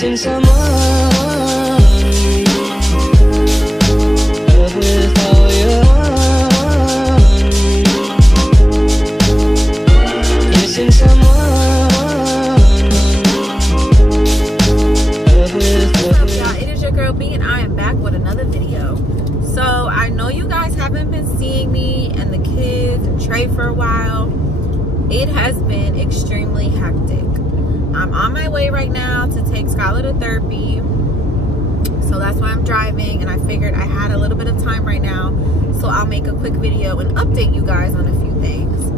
missing someone. With all your heart. Missing someone. What's up, y'all? It is your girl B, and I am back with another video. So I know you guys haven't been seeing me and the kids and Trey for a while. It has been extremely hectic. I'm on my way right now to take Skylar to therapy. So that's why I'm driving, and I figured I had a little bit of time right now. So I'll make a quick video and update you guys on a few things.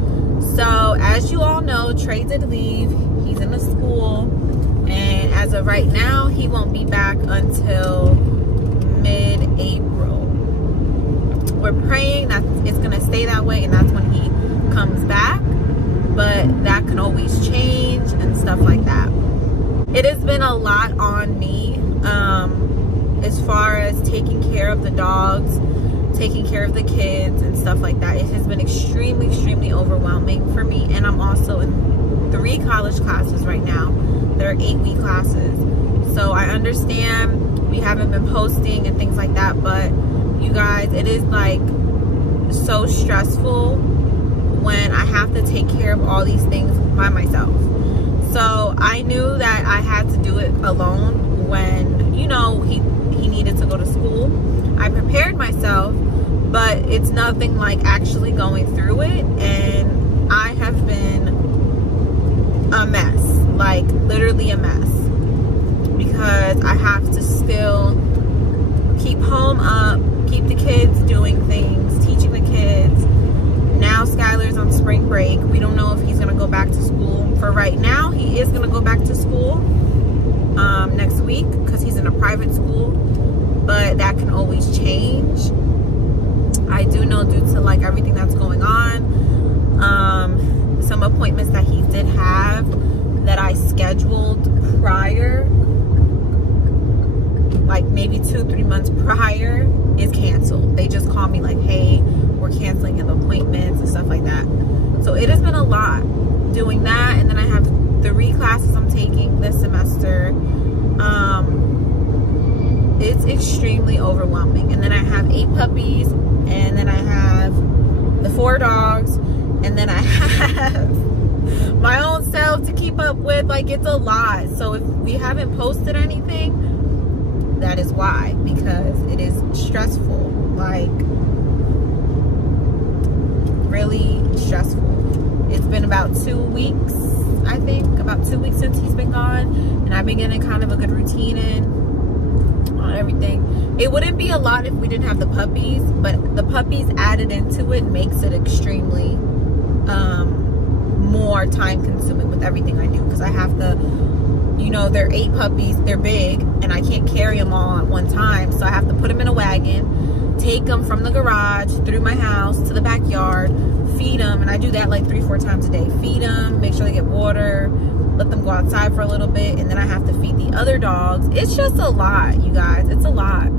So as you all know, Trey did leave. He's in the school. And as of right now, he won't be back until mid-April. We're praying that it's going to stay that way, and that's when he comes back. But that can always change and stuff like that. It has been a lot on me as far as taking care of the dogs, taking care of the kids and stuff like that. It has been extremely overwhelming for me, and I'm also in 3 college classes right now. They're 8-week classes. So I understand we haven't been posting and things like that, but you guys, it is like so stressful when I have to take care of all these things by myself. So I knew that I had to do it alone when, you know, he needed to go to school. I prepared myself, but it's nothing like actually going through it. And I have been a mess, like literally a mess, because I have to still keep home up, keep the kids doing things, teaching the kids. Now Skylar's on spring break. We don't know if he's gonna go back to school. For right now, he is gonna go back to school next week because he's in a private school, but that can always change. I do know, due to like everything that's going on, some appointments that he did have that I scheduled prior, like maybe 2-3 months prior, is canceled. They just call me like, hey, we're canceling the appointments and stuff like that. So it has been a lot doing that, and then I have 3 classes I'm taking this semester. It's extremely overwhelming. And then I have 8 puppies, and then I have the 4 dogs, and then I have my own self to keep up with. Like, it's a lot. So if we haven't posted anything, that is why, because it is stressful, like really stressful. It's been about 2 weeks, I think, about 2 weeks since he's been gone, and I've been getting kind of a good routine in on everything. It wouldn't be a lot if we didn't have the puppies, but the puppies added into it makes it extremely more time consuming with everything I do, because I have to, you know, they're 8 puppies, they're big, and I can't carry them all at one time, so I have to put them in a wagon, take them from the garage through my house to the backyard, feed them, and I do that like 3-4 times a day. Feed them, make sure they get water, let them go outside for a little bit, and then I have to feed the other dogs. It's just a lot, you guys. It's a lot.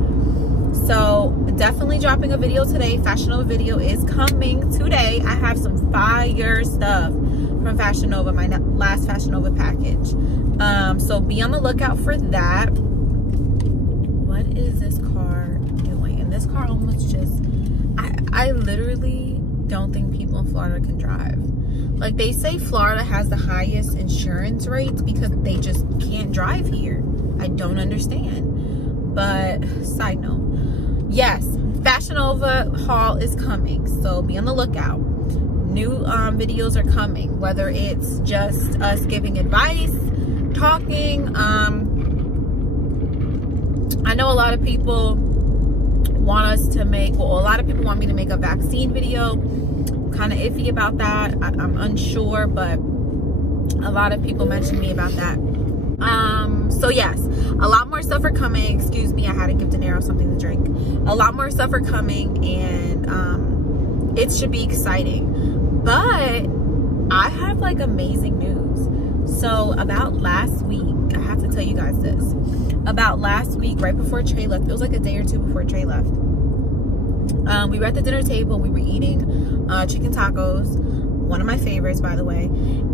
So definitely dropping a video today. Fashion Nova video is coming today. I have some fire stuff from Fashion Nova, my last Fashion Nova package. So be on the lookout for that. What is this car doing? And this car almost just, I literally don't think people in Florida can drive. Like, they say Florida has the highest insurance rates because they just can't drive here. I don't understand. But side note, yes, Fashion Nova haul is coming, so be on the lookout. New videos are coming, whether it's just us giving advice, talking. I know a lot of people want us to make, well, a lot of people want me to make a vaccine video. I'm kind of iffy about that. I'm unsure, but a lot of people mentioned me about that. So yes, a lot more stuff are coming. Excuse me, I had to give De Niro something to drink. A lot more stuff are coming, and it should be exciting. But I have like amazing news. So about last week, I have to tell you guys this. About last week, right before Trey left, it was like a day or 2 before Trey left. We were at the dinner table. We were eating chicken tacos, one of my favorites, by the way.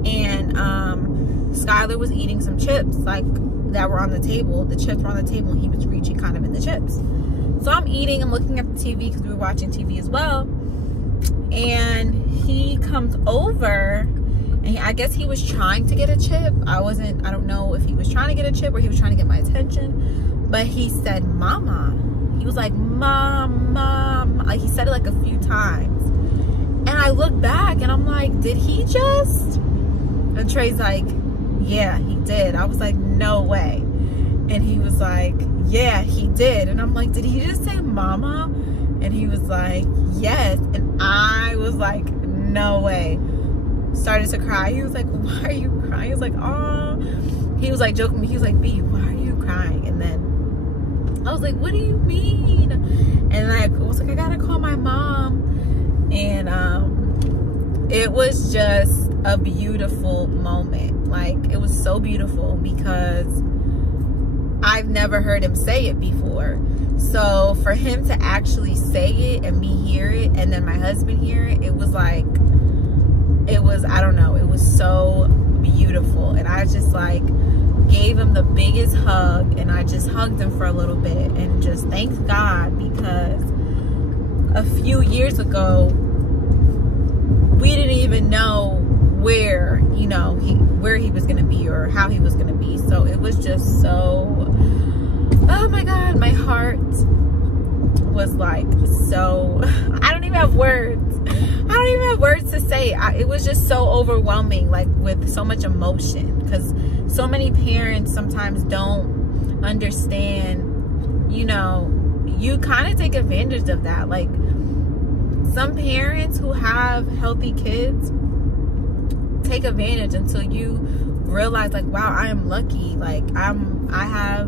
And Skylar was eating some chips like that were on the table. The chips were on the table and he was reaching kind of in the chips. So I'm eating and looking at the TV because we were watching TV as well. And he comes over and I guess he was trying to get a chip. I don't know if he was trying to get a chip or he was trying to get my attention. But he said, Mama. He was like, Mom, Mom. Like, he said it like a few times. And I looked back and I'm like, did he just? And Trey's like, yeah, he did. I was like, no way. And he was like, yeah, he did. And I'm like, did he just say Mama? And he was like, yes. And I was like, no way. Started to cry. He was like, why are you crying? He was like, oh. He was like joking me. He was like, B, why are you crying? And then I was like, what do you mean? And I was like, I gotta call my mom. And it was just a beautiful moment. Like, it was so beautiful because I've never heard him say it before. So for him to actually say it and me hear it and then my husband hear it, it was like, I don't know, it was so beautiful. And I just like gave him the biggest hug, and I just hugged him for a little bit and just thanked God, because a few years ago we didn't even know where, you know, where he was gonna be or how he was gonna be. So it was just so, oh my God, my heart was like so, I don't even have words. I don't even have words to say. It was just so overwhelming, like with so much emotion, because so many parents sometimes don't understand, you know, you kind of take advantage of that. Like, some parents who have healthy kids take advantage until you realize, like, wow, I am lucky. Like, I have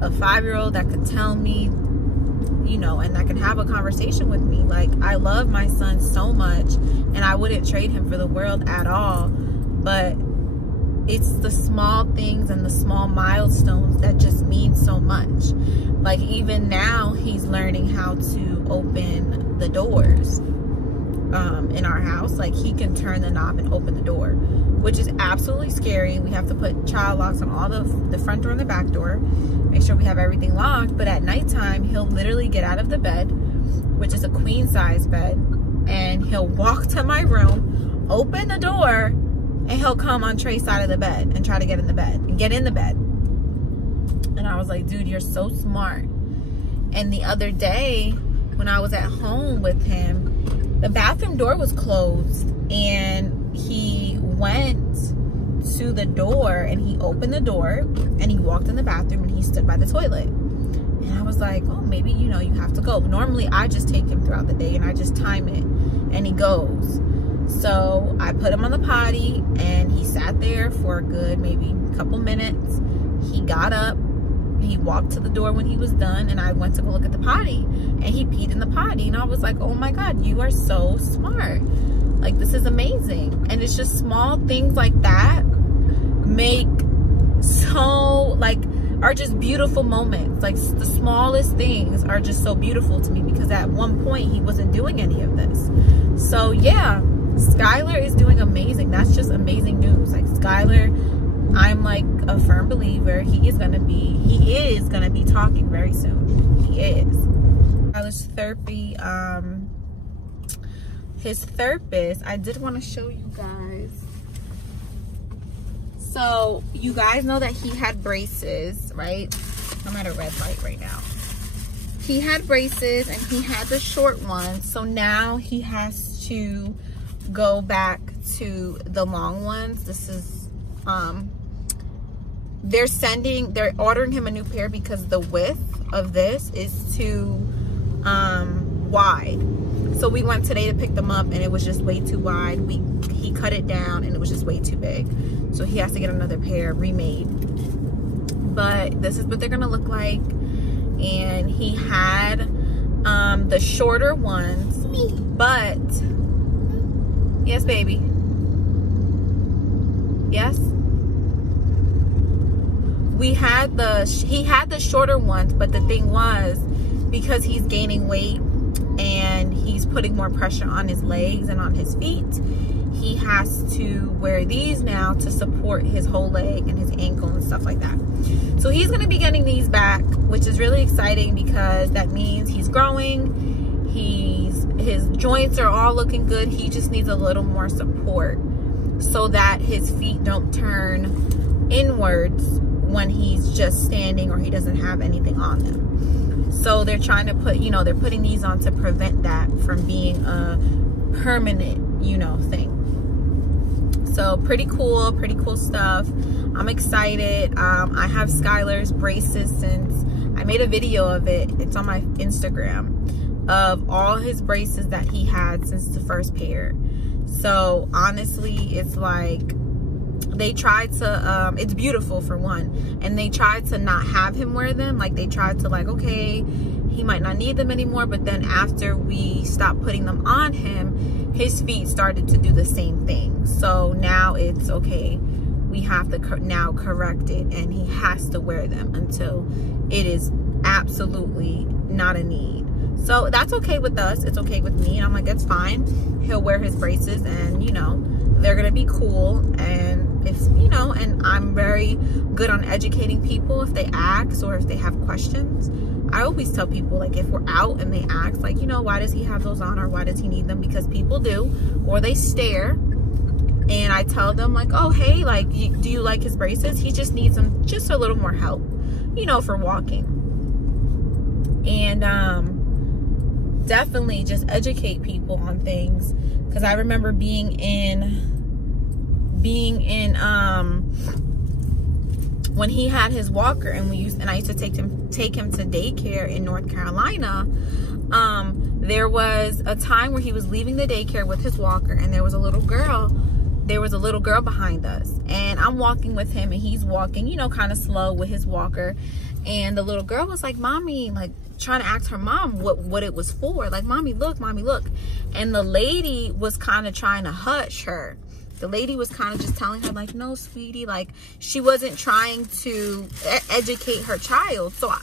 a 5-year-old that could tell me, you know, and that can have a conversation with me. Like, I love my son so much, and I wouldn't trade him for the world at all. But it's the small things and the small milestones that just mean so much. Like, even now he's learning how to open the doors in our house. Like, he can turn the knob and open the door, which is absolutely scary. We have to put child locks on all the front door and the back door, make sure we have everything locked. But at nighttime, he'll literally get out of the bed, which is a queen size bed, and he'll walk to my room, open the door, and he'll come on Trey's side of the bed and try to get in the bed and get in the bed. And I was like, dude, you're so smart. And the other day when I was at home with him, the bathroom door was closed, and he went to the door and he opened the door and he walked in the bathroom and he stood by the toilet. And I was like, oh, maybe, you know, you have to go. Normally I just take him throughout the day and I just time it and he goes. So I put him on the potty and he sat there for a good maybe couple minutes. He got up, he walked to the door when he was done, and I went to go look at the potty, and he peed in the potty. And I was like, oh my God, you are so smart. Like, this is amazing. And it's just small things like that make so, like, are just beautiful moments. Like, the smallest things are just so beautiful to me, because at one point he wasn't doing any of this. So yeah, Skylar is doing amazing. That's just amazing news. Like, Skylar, I'm like a firm believer he is gonna be talking very soon. He is. Skylar's therapy, his therapist, I did want to show you guys. So you guys know that he had braces, right? I'm at a red light right now. He had braces and he had the short ones. So now he has to go back to the long ones. This is, they're ordering him a new pair because the width of this is too wide. So we went today to pick them up and it was just way too wide. He cut it down and it was just way too big. So he has to get another pair remade. But this is what they're gonna look like. And he had the shorter ones, but yes, baby. Yes. He had the shorter ones, but the thing was, because he's gaining weight and he's putting more pressure on his legs and on his feet, he has to wear these now to support his whole leg and his ankle and stuff like that. So he's going to be getting these back, which is really exciting because that means he's growing. His joints are all looking good. He just needs a little more support so that his feet don't turn inwards when he's just standing or he doesn't have anything on them. So they're trying to put, they're putting these on to prevent that from being a permanent, thing. So pretty cool stuff. I'm excited. I have Skylar's braces since I made a video of it. It's on my Instagram of all his braces that he had since the first pair. So honestly, it's like they tried to it's beautiful for one, and they tried to not have him wear them. Like they tried to okay, he might not need them anymore, but then after we stopped putting them on him, his feet started to do the same thing. So now it's okay, we have to now correct it, and he has to wear them until it is absolutely not a need. So that's okay with us. It's okay with me. And I'm like, it's fine. He'll wear his braces and, they're going to be cool. And if, and I'm very good on educating people if they ask or if they have questions. I always tell people, if we're out and they ask, why does he have those on or why does he need them? Because people do, or they stare. And I tell them oh, hey, do you like his braces? He just needs them, just a little more help, for walking. And, definitely just educate people on things, because I remember being in when he had his walker, and I used to take him to daycare in North Carolina. There was a time where he was leaving the daycare with his walker, and there was a little girl behind us, and I'm walking with him, and he's walking kind of slow with his walker, and the little girl was like, "Mommy," trying to ask her mom what it was for, "Mommy, look, Mommy, look." And the lady was kind of trying to hush her. The lady was kind of just telling her "No, sweetie," she wasn't trying to educate her child. So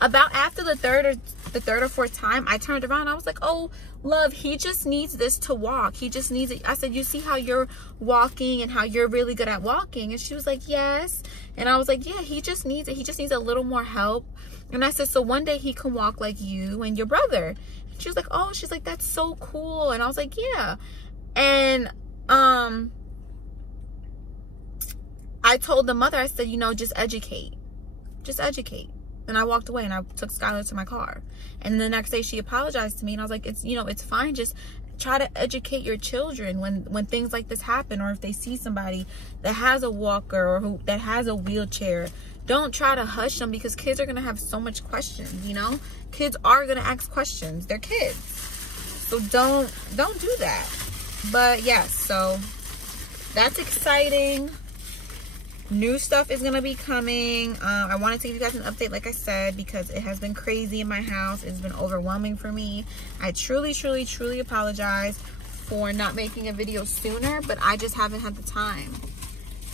about after the third or fourth time, I turned around, I was like, "Oh, love, he just needs this to walk. He just needs it." I said, "You see how you're walking and how you're really good at walking?" And she was like, "Yes." And I was like, "Yeah, he just needs it. He just needs a little more help." And I said, "So one day he can walk like you and your brother." And she was like, "Oh," she's like, "That's so cool." And I was like, "Yeah." And I told the mother, I said, just educate. Just educate. And I walked away and I took Skylar to my car. And the next day she apologized to me, and I was like, it's fine. Just try to educate your children when things like this happen, or if they see somebody that has a walker or that has a wheelchair. Don't try to hush them, because kids are going to have so much questions, Kids are going to ask questions. They're kids. So don't do that. But yes, so that's exciting. New stuff is gonna be coming. I wanted to give you guys an update, like I said, because it has been crazy in my house. It's been overwhelming for me. I truly apologize for not making a video sooner, but I just haven't had the time.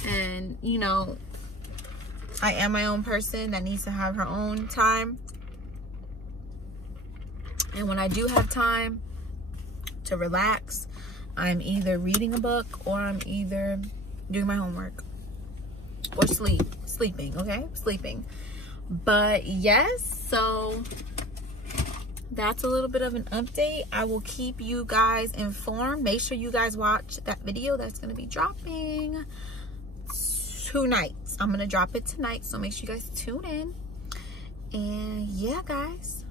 And I am my own person that needs to have her own time. And when I do have time to relax, I'm either reading a book or I'm either doing my homework. Or sleeping, okay? Sleeping. But yes, so that's a little bit of an update. I will keep you guys informed. Make sure you guys watch that video that's going to be dropping tonight. I'm going to drop it tonight, so make sure you guys tune in. And yeah, guys.